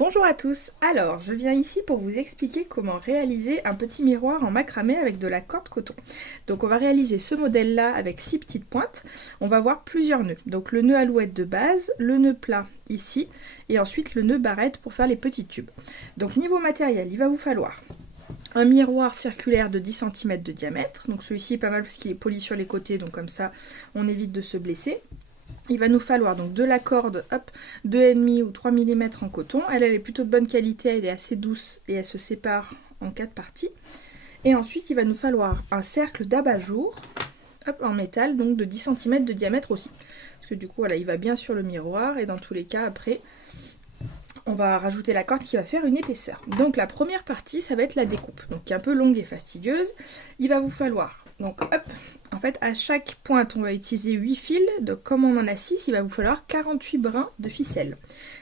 Bonjour à tous, alors je viens ici pour vous expliquer comment réaliser un petit miroir en macramé avec de la corde coton. Donc on va réaliser ce modèle là avec 6 petites pointes, on va voir plusieurs nœuds. Donc le nœud alouette de base, le nœud plat ici et ensuite le nœud barrette pour faire les petits tubes. Donc niveau matériel, il va vous falloir un miroir circulaire de 10 cm de diamètre, donc celui-ci est pas mal parce qu'il est poli sur les côtés, donc comme ça on évite de se blesser. Il va nous falloir donc de la corde, hop, 2,5 ou 3 mm en coton. Elle est plutôt de bonne qualité, elle est assez douce et elle se sépare en 4 parties. Et ensuite, il va nous falloir un cercle d'abat-jour, hop, en métal, donc de 10 cm de diamètre aussi. Parce que du coup, voilà, il va bien sur le miroir et dans tous les cas, après, on va rajouter la corde qui va faire une épaisseur. Donc la première partie, ça va être la découpe, donc qui est un peu longue et fastidieuse. Il va vous falloir, donc hop, en fait à chaque pointe on va utiliser 8 fils, donc comme on en a 6, il va vous falloir 48 brins de ficelle.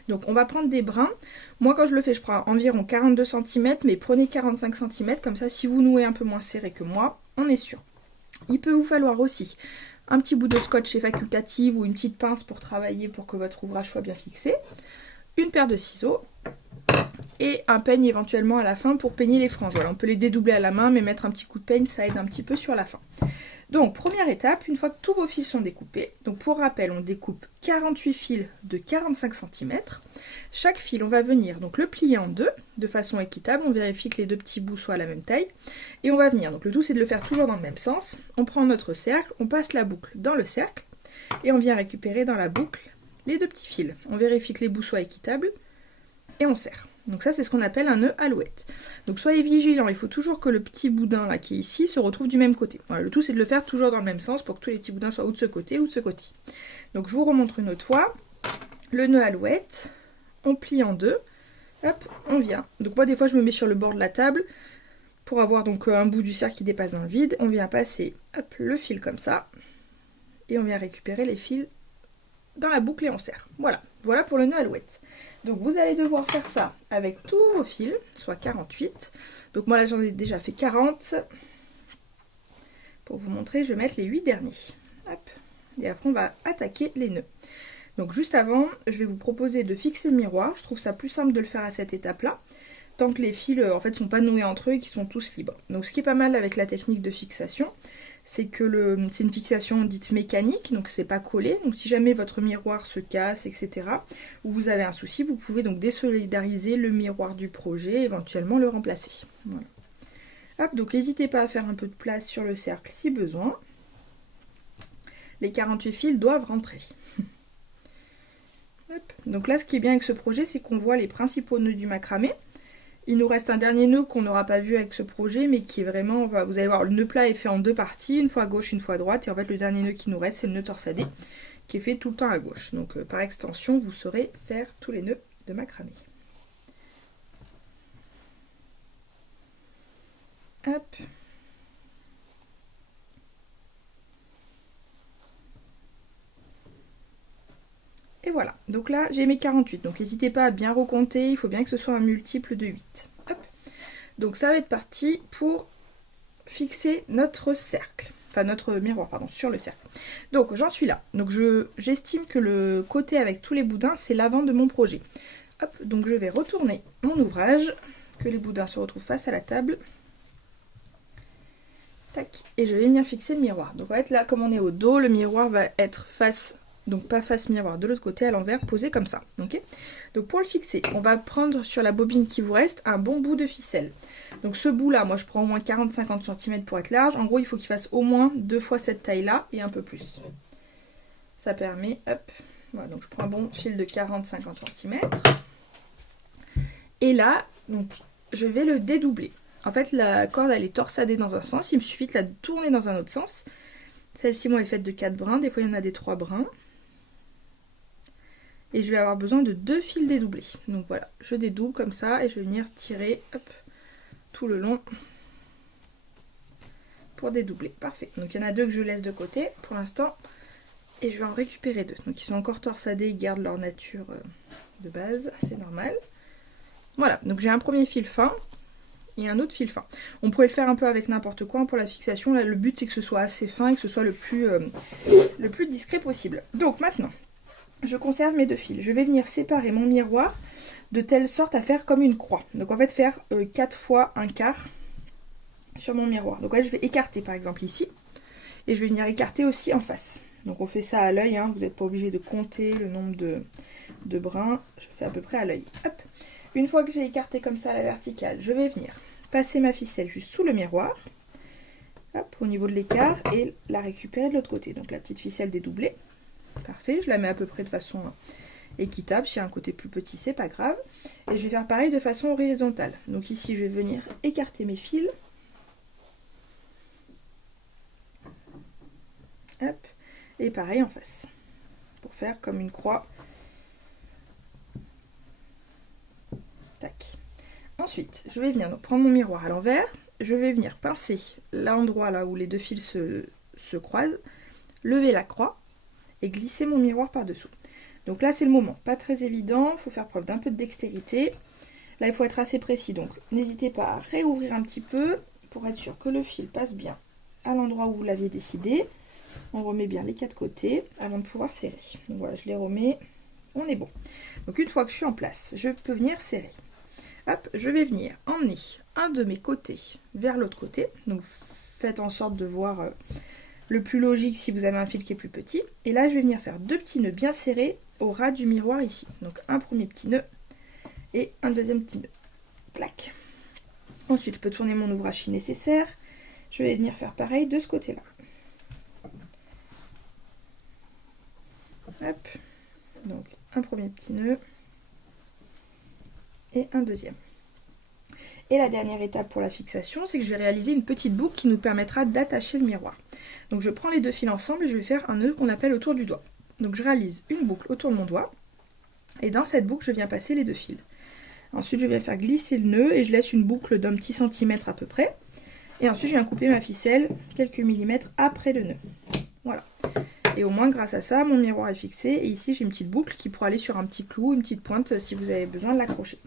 Donc on va prendre des brins, moi quand je le fais je prends environ 42 cm, mais prenez 45 cm, comme ça si vous nouez un peu moins serré que moi, on est sûr. Il peut vous falloir aussi un petit bout de scotch chez Facultative ou une petite pince pour travailler pour que votre ouvrage soit bien fixé. Une paire de ciseaux et un peigne éventuellement à la fin pour peigner les franges. Voilà, on peut les dédoubler à la main, mais mettre un petit coup de peigne, ça aide un petit peu sur la fin. Donc, première étape, une fois que tous vos fils sont découpés, donc pour rappel, on découpe 48 fils de 45 cm. Chaque fil, on va venir donc le plier en deux, de façon équitable. On vérifie que les deux petits bouts soient à la même taille. Et on va venir, donc le tout c'est de le faire toujours dans le même sens. On prend notre cercle, on passe la boucle dans le cercle, et on vient récupérer dans la boucle les deux petits fils. On vérifie que les bouts soient équitables et on serre. Donc ça c'est ce qu'on appelle un nœud alouette. Donc soyez vigilants, il faut toujours que le petit boudin là qui est ici se retrouve du même côté. Voilà, le tout c'est de le faire toujours dans le même sens pour que tous les petits boudins soient ou de ce côté ou de ce côté. Donc je vous remontre une autre fois. Le nœud alouette, on plie en deux, hop, on vient. Donc moi des fois je me mets sur le bord de la table pour avoir donc un bout du cercle qui dépasse dans le vide. On vient passer hop, le fil comme ça et on vient récupérer les fils dans la boucle et on serre. Voilà, voilà pour le nœud alouette. Donc vous allez devoir faire ça avec tous vos fils, soit 48. Donc moi là j'en ai déjà fait 40. Pour vous montrer, je vais mettre les 8 derniers. Hop. Et après on va attaquer les nœuds. Donc juste avant, je vais vous proposer de fixer le miroir. Je trouve ça plus simple de le faire à cette étape-là, tant que les fils en fait sont pas noués entre eux et qu'ils sont tous libres. Donc ce qui est pas mal avec la technique de fixation, c'est que c'est une fixation dite mécanique, donc c'est pas collé. Donc si jamais votre miroir se casse, etc., ou vous avez un souci, vous pouvez donc désolidariser le miroir du projet, éventuellement le remplacer. Voilà. Hop, donc n'hésitez pas à faire un peu de place sur le cercle si besoin. Les 48 fils doivent rentrer. Hop. Donc là, ce qui est bien avec ce projet, c'est qu'on voit les principaux nœuds du macramé. Il nous reste un dernier nœud qu'on n'aura pas vu avec ce projet, mais qui est vraiment, vous allez voir, le nœud plat est fait en deux parties, une fois à gauche, une fois à droite, et en fait le dernier nœud qui nous reste, c'est le nœud torsadé, qui est fait tout le temps à gauche. Donc par extension, vous saurez faire tous les nœuds de macramé. Hop. Et voilà, donc là j'ai mes 48, donc n'hésitez pas à bien recompter, il faut bien que ce soit un multiple de 8. Hop. Donc ça va être parti pour fixer notre cercle, enfin notre miroir, pardon, sur le cercle. Donc j'en suis là, donc j'estime que le côté avec tous les boudins, c'est l'avant de mon projet. Hop, donc je vais retourner mon ouvrage, que les boudins se retrouvent face à la table. Tac, et je vais venir fixer le miroir. Donc on va être là, comme on est au dos, le miroir va être face, donc pas face miroir, de l'autre côté à l'envers, posé comme ça. Ok. Donc pour le fixer, on va prendre sur la bobine qui vous reste un bon bout de ficelle. Donc ce bout là, moi je prends au moins 40-50 cm pour être large. En gros il faut qu'il fasse au moins 2 fois cette taille là et un peu plus. Ça permet, hop, voilà, donc je prends un bon fil de 40-50 cm. Et là, donc je vais le dédoubler. En fait la corde elle est torsadée dans un sens, il me suffit de la tourner dans un autre sens. Celle-ci moi est faite de 4 brins, des fois il y en a des 3 brins. Et je vais avoir besoin de 2 fils dédoublés. Donc voilà, je dédouble comme ça et je vais venir tirer hop, tout le long pour dédoubler. Parfait. Donc il y en a 2 que je laisse de côté pour l'instant et je vais en récupérer 2. Donc ils sont encore torsadés, ils gardent leur nature de base, c'est normal. Voilà, donc j'ai un premier fil fin et un autre fil fin. On pourrait le faire un peu avec n'importe quoi pour la fixation. Là, le but c'est que ce soit assez fin et que ce soit le plus discret possible. Donc maintenant, je conserve mes 2 fils. Je vais venir séparer mon miroir de telle sorte à faire comme une croix. Donc en fait faire 4 fois un quart sur mon miroir. Donc là je vais écarter par exemple ici, et je vais venir écarter aussi en face. Donc on fait ça à l'œil, hein. Vous n'êtes pas obligé de compter le nombre de brins, je fais à peu près à l'œil. Une fois que j'ai écarté comme ça à la verticale, je vais venir passer ma ficelle juste sous le miroir, hop, au niveau de l'écart, et la récupérer de l'autre côté. Donc la petite ficelle dédoublée, parfait, je la mets à peu près de façon équitable, s'il y a un côté plus petit c'est pas grave, et je vais faire pareil de façon horizontale. Donc ici je vais venir écarter mes fils, hop, et pareil en face, pour faire comme une croix. Tac. Ensuite, je vais venir donc prendre mon miroir à l'envers, je vais venir pincer l'endroit là où les deux fils se croisent, lever la croix et glisser mon miroir par-dessous. Donc là c'est le moment, pas très évident, il faut faire preuve d'un peu de dextérité. Là il faut être assez précis, donc n'hésitez pas à réouvrir un petit peu pour être sûr que le fil passe bien à l'endroit où vous l'aviez décidé. On remet bien les quatre côtés avant de pouvoir serrer. Donc voilà, je les remets, on est bon. Donc une fois que je suis en place, je peux venir serrer. Hop, je vais venir emmener un de mes côtés vers l'autre côté. Donc faites en sorte de voir le plus logique si vous avez un fil qui est plus petit. Et là, je vais venir faire 2 petits nœuds bien serrés au ras du miroir ici. Donc un premier petit nœud et un deuxième petit nœud. Clac. Ensuite, je peux tourner mon ouvrage si nécessaire. Je vais venir faire pareil de ce côté-là. Hop. Donc un premier petit nœud et un deuxième. Et la dernière étape pour la fixation, c'est que je vais réaliser une petite boucle qui nous permettra d'attacher le miroir. Donc je prends les deux fils ensemble et je vais faire un nœud qu'on appelle autour du doigt. Donc je réalise une boucle autour de mon doigt, et dans cette boucle je viens passer les deux fils. Ensuite je viens faire glisser le nœud et je laisse une boucle d'un petit centimètre à peu près. Et ensuite je viens couper ma ficelle quelques millimètres après le nœud. Voilà. Et au moins grâce à ça, mon miroir est fixé. Et ici j'ai une petite boucle qui pourra aller sur un petit clou, une petite pointe si vous avez besoin de l'accrocher.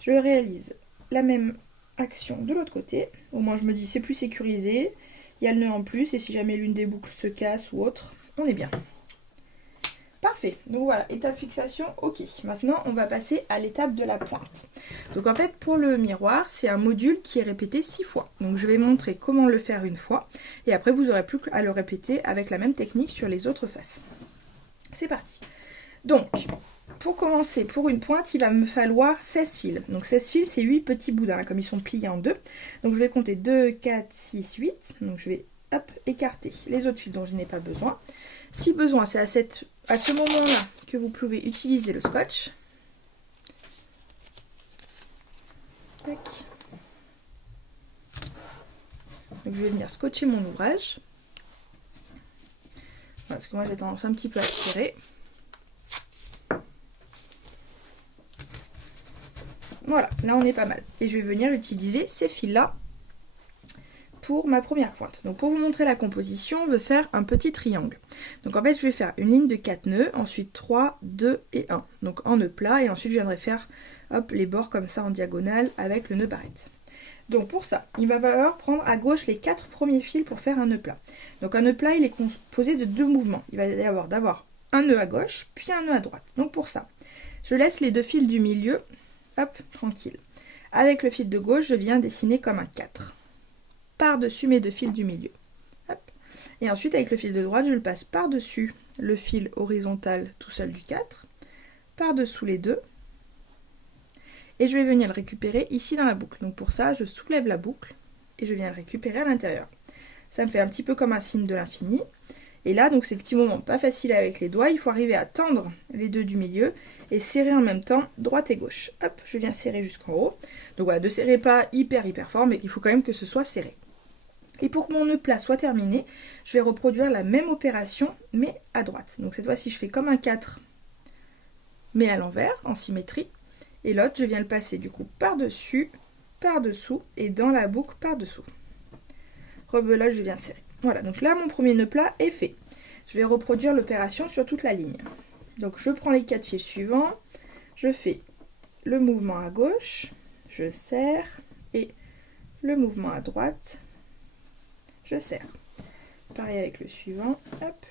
Je réalise la même action de l'autre côté. Au moins je me dis c'est plus sécurisé. Il y a le nœud en plus et si jamais l'une des boucles se casse ou autre, on est bien. Parfait, donc voilà, étape fixation, ok. Maintenant on va passer à l'étape de la pointe. Donc en fait pour le miroir, c'est un module qui est répété 6 fois. Donc je vais montrer comment le faire une fois et après vous n'aurez plus qu'à le répéter avec la même technique sur les autres faces. C'est parti. Donc pour commencer, pour une pointe, il va me falloir 16 fils. Donc 16 fils, c'est 8 petits boudins, comme ils sont pliés en deux. Donc je vais compter 2, 4, 6, 8. Donc je vais hop, écarter les autres fils dont je n'ai pas besoin. Si besoin, c'est à ce moment-là que vous pouvez utiliser le scotch. Tac. Donc je vais venir scotcher mon ouvrage. Voilà, parce que moi j'ai tendance un petit peu à tirer. Voilà, là on est pas mal. Et je vais venir utiliser ces fils-là pour ma première pointe. Donc pour vous montrer la composition, on veut faire un petit triangle. Donc en fait, je vais faire une ligne de 4 nœuds, ensuite 3, 2 et 1. Donc en nœud plat, et ensuite je viendrai faire hop, les bords comme ça en diagonale avec le nœud barrette. Donc pour ça, il va falloir prendre à gauche les 4 premiers fils pour faire un nœud plat. Donc un nœud plat, il est composé de 2 mouvements. Il va y avoir d'abord un nœud à gauche, puis un nœud à droite. Donc pour ça, je laisse les deux fils du milieu, hop, tranquille. Avec le fil de gauche, je viens dessiner comme un 4. Par-dessus mes deux fils du milieu. Hop. Et ensuite, avec le fil de droite, je le passe par-dessus le fil horizontal tout seul du 4, par-dessous les deux, et je vais venir le récupérer ici dans la boucle. Donc pour ça, je soulève la boucle, et je viens le récupérer à l'intérieur. Ça me fait un petit peu comme un signe de l'infini. Et là, donc c'est le petit moment pas facile avec les doigts, il faut arriver à tendre les deux du milieu, et serrer en même temps droite et gauche. Hop, je viens serrer jusqu'en haut. Donc voilà, ne serrez pas hyper fort, mais il faut quand même que ce soit serré. Et pour que mon nœud plat soit terminé, je vais reproduire la même opération, mais à droite. Donc cette fois-ci, je fais comme un 4, mais à l'envers, en symétrie. Et l'autre, je viens le passer du coup par-dessus, par-dessous, et dans la boucle par-dessous. Rebelote, je viens serrer. Voilà, donc là, mon premier nœud plat est fait. Je vais reproduire l'opération sur toute la ligne. Donc je prends les 4 fils suivants, je fais le mouvement à gauche, je serre, et le mouvement à droite, je serre. Pareil avec le suivant, hop.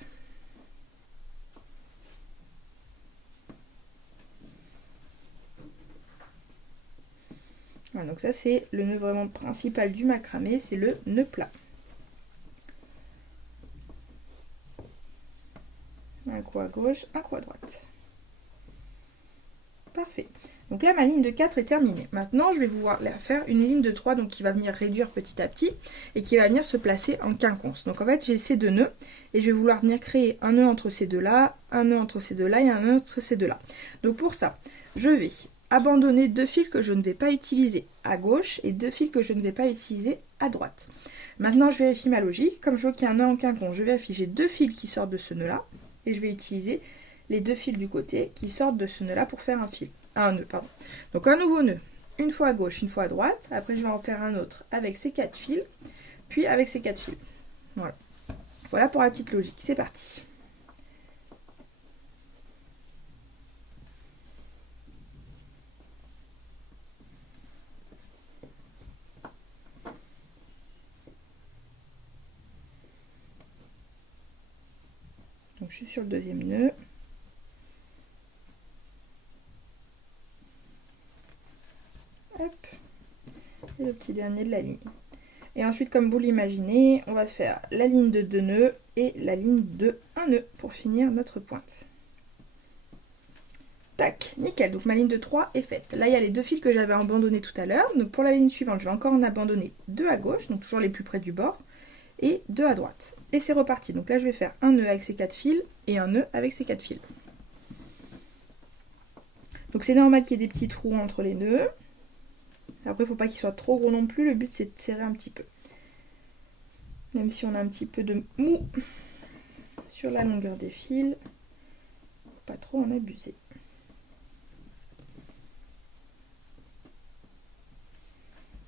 Voilà, donc ça c'est le nœud vraiment principal du macramé, c'est le nœud plat. Un coup à gauche, un coup à droite. Parfait. Donc là, ma ligne de 4 est terminée. Maintenant, je vais pouvoir faire une ligne de 3, donc qui va venir réduire petit à petit et qui va venir se placer en quinconce. Donc en fait, j'ai ces deux nœuds et je vais vouloir venir créer un nœud entre ces deux-là, un nœud entre ces deux-là et un nœud entre ces deux-là. Donc pour ça, je vais abandonner deux fils que je ne vais pas utiliser à gauche et deux fils que je ne vais pas utiliser à droite. Maintenant, je vérifie ma logique. Comme je vois qu'il y a un nœud en quinconce, je vais afficher deux fils qui sortent de ce nœud-là et je vais utiliser les deux fils du côté qui sortent de ce nœud là pour faire un nœud, pardon. Donc un nouveau nœud, une fois à gauche, une fois à droite. Après je vais en faire un autre avec ces 4 fils, puis avec ces 4 fils. Voilà. Voilà pour la petite logique. C'est parti. Donc je suis sur le deuxième nœud. Hop. Et le petit dernier de la ligne. Et ensuite, comme vous l'imaginez, on va faire la ligne de 2 nœuds et la ligne de 1 nœud pour finir notre pointe. Tac, nickel, donc ma ligne de 3 est faite. Là, il y a les deux fils que j'avais abandonnés tout à l'heure. Donc pour la ligne suivante, je vais encore en abandonner 2 à gauche, donc toujours les plus près du bord, et 2 à droite. Et c'est reparti. Donc là, je vais faire un nœud avec ces 4 fils et un nœud avec ces 4 fils. Donc c'est normal qu'il y ait des petits trous entre les nœuds. Après, il ne faut pas qu'ils soient trop gros non plus. Le but, c'est de serrer un petit peu. Même si on a un petit peu de mou sur la longueur des fils, pas trop en abuser.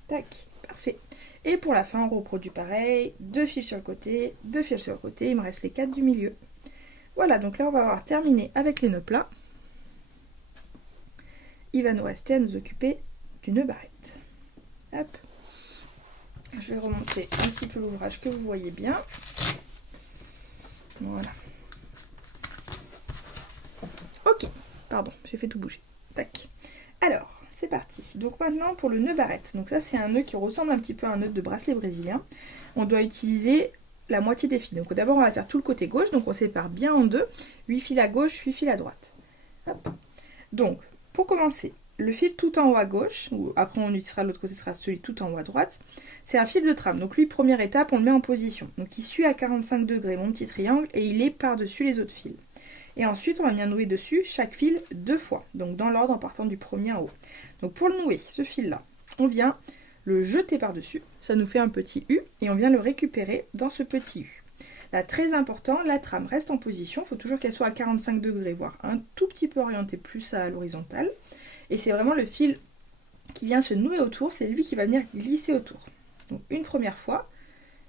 Tac, parfait. Et pour la fin, on reproduit pareil. 2 fils sur le côté, 2 fils sur le côté. Il me reste les 4 du milieu. Voilà, donc là, on va avoir terminé avec les nœuds plats. Il va nous rester à nous occuper du nœud barrette. Hop. Je vais remonter un petit peu l'ouvrage que vous voyez bien. Voilà. Ok, pardon, j'ai fait tout bouger. Tac. Alors, c'est parti. Donc maintenant pour le nœud barrette. Donc ça c'est un nœud qui ressemble un petit peu à un nœud de bracelet brésilien. On doit utiliser la moitié des fils. Donc d'abord on va faire tout le côté gauche. Donc on sépare bien en deux. 8 fils à gauche, 8 fils à droite. Hop. Donc pour commencer, le fil tout en haut à gauche, ou après on utilisera l'autre côté, sera celui tout en haut à droite, c'est un fil de trame. Donc lui, première étape, on le met en position. Donc il suit à 45 degrés mon petit triangle et il est par-dessus les autres fils. Et ensuite, on va venir nouer dessus chaque fil 2 fois, donc dans l'ordre en partant du premier en haut. Donc pour le nouer, ce fil-là, on vient le jeter par-dessus, ça nous fait un petit U, et on vient le récupérer dans ce petit U. Là, très important, la trame reste en position, il faut toujours qu'elle soit à 45 degrés, voire un tout petit peu orientée plus à l'horizontale. Et c'est vraiment le fil qui vient se nouer autour, c'est lui qui va venir glisser autour. Donc une première fois,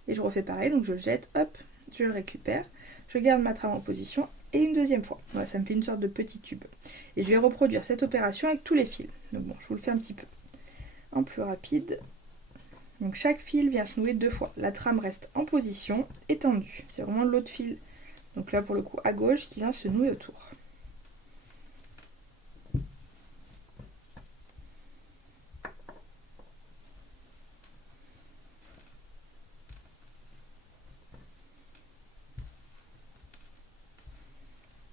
et je refais pareil, donc je le jette, hop, je le récupère, je garde ma trame en position, et une deuxième fois. Voilà, ça me fait une sorte de petit tube. Et je vais reproduire cette opération avec tous les fils. Donc bon, je vous le fais un petit peu en plus rapide. Donc chaque fil vient se nouer 2 fois. La trame reste en position, étendue. C'est vraiment l'autre fil, donc là pour le coup à gauche, qui vient se nouer autour.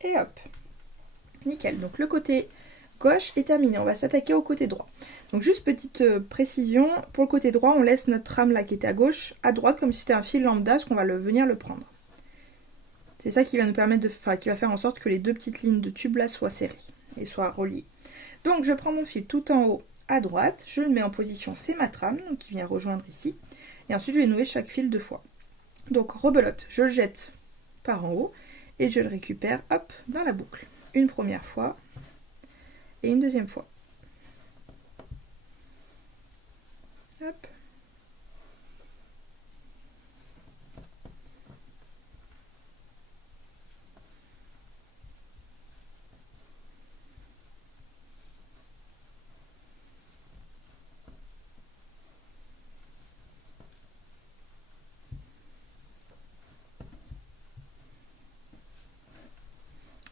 Et hop, nickel. Donc le côté gauche est terminé. On va s'attaquer au côté droit. Donc juste petite précision, pour le côté droit, on laisse notre trame là qui était à gauche, à droite, comme si c'était un fil lambda, parce qu'on va venir le prendre. C'est ça qui va nous permettre qui va faire en sorte que les deux petites lignes de tube là soient serrées et soient reliées. Donc je prends mon fil tout en haut à droite, je le mets en position, c'est ma trame, donc qui vient rejoindre ici. Et ensuite je vais nouer chaque fil 2 fois. Donc rebelote, je le jette par en haut et je le récupère, hop, dans la boucle. Une première fois et une deuxième fois. Hop.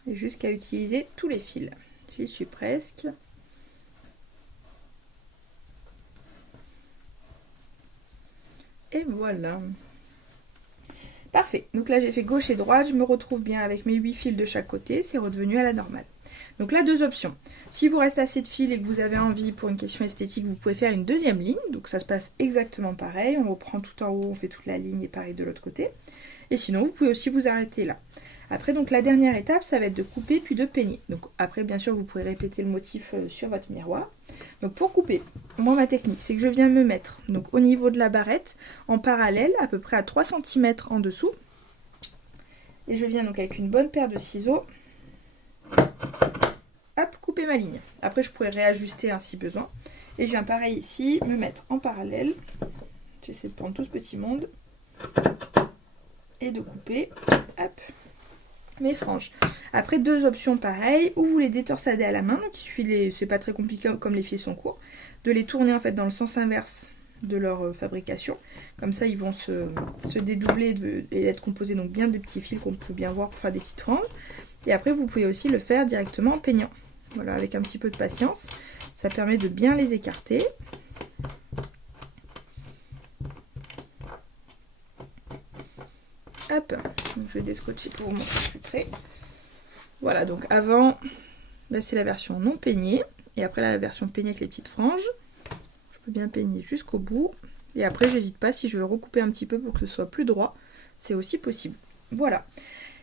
Et jusqu'à utiliser tous les fils. J'y suis presque. voilà. Parfait, donc là j'ai fait gauche et droite, je me retrouve bien avec mes 8 fils de chaque côté, c'est redevenu à la normale. Donc là, deux options. Si vous reste assez de fils et que vous avez envie pour une question esthétique, vous pouvez faire une deuxième ligne. Donc ça se passe exactement pareil. On reprend tout en haut, on fait toute la ligne et pareil de l'autre côté. Et sinon, vous pouvez aussi vous arrêter là. Après, donc la dernière étape, ça va être de couper puis de peigner. Donc après, bien sûr, vous pouvez répéter le motif sur votre miroir. Donc pour couper, moi ma technique, c'est que je viens me mettre donc au niveau de la barrette, en parallèle, à peu près à 3 cm en dessous. Et je viens donc avec une bonne paire de ciseaux, hop, couper ma ligne. Après, je pourrais réajuster si besoin. Et je viens pareil ici, me mettre en parallèle. J'essaie de prendre tout ce petit monde. Et de couper, hop, mes franges. Après, deux options pareilles, ou vous les détorsadez à la main, donc il suffit, c'est pas très compliqué comme les fils sont courts, de les tourner en fait dans le sens inverse de leur fabrication. Comme ça, ils vont se dédoubler et être composés donc bien de petits fils qu'on peut bien voir pour faire des petites franges. Et après, vous pouvez aussi le faire directement en peignant. Voilà, avec un petit peu de patience. Ça permet de bien les écarter. Hop, donc je vais descotcher pour vous montrer plus près. Voilà, donc avant, là c'est la version non peignée. Et après la version peignée avec les petites franges. Je peux bien peigner jusqu'au bout. Et après, j'hésite pas, si je veux recouper un petit peu pour que ce soit plus droit, c'est aussi possible. Voilà.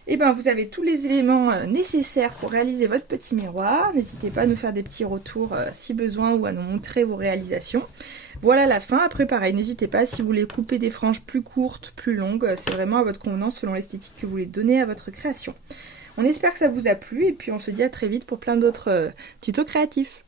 Et bien vous avez tous les éléments nécessaires pour réaliser votre petit miroir. N'hésitez pas à nous faire des petits retours si besoin ou à nous montrer vos réalisations. Voilà la fin. Après pareil, n'hésitez pas si vous voulez couper des franges plus courtes, plus longues. C'est vraiment à votre convenance selon l'esthétique que vous voulez donner à votre création. On espère que ça vous a plu et puis on se dit à très vite pour plein d'autres tutos créatifs.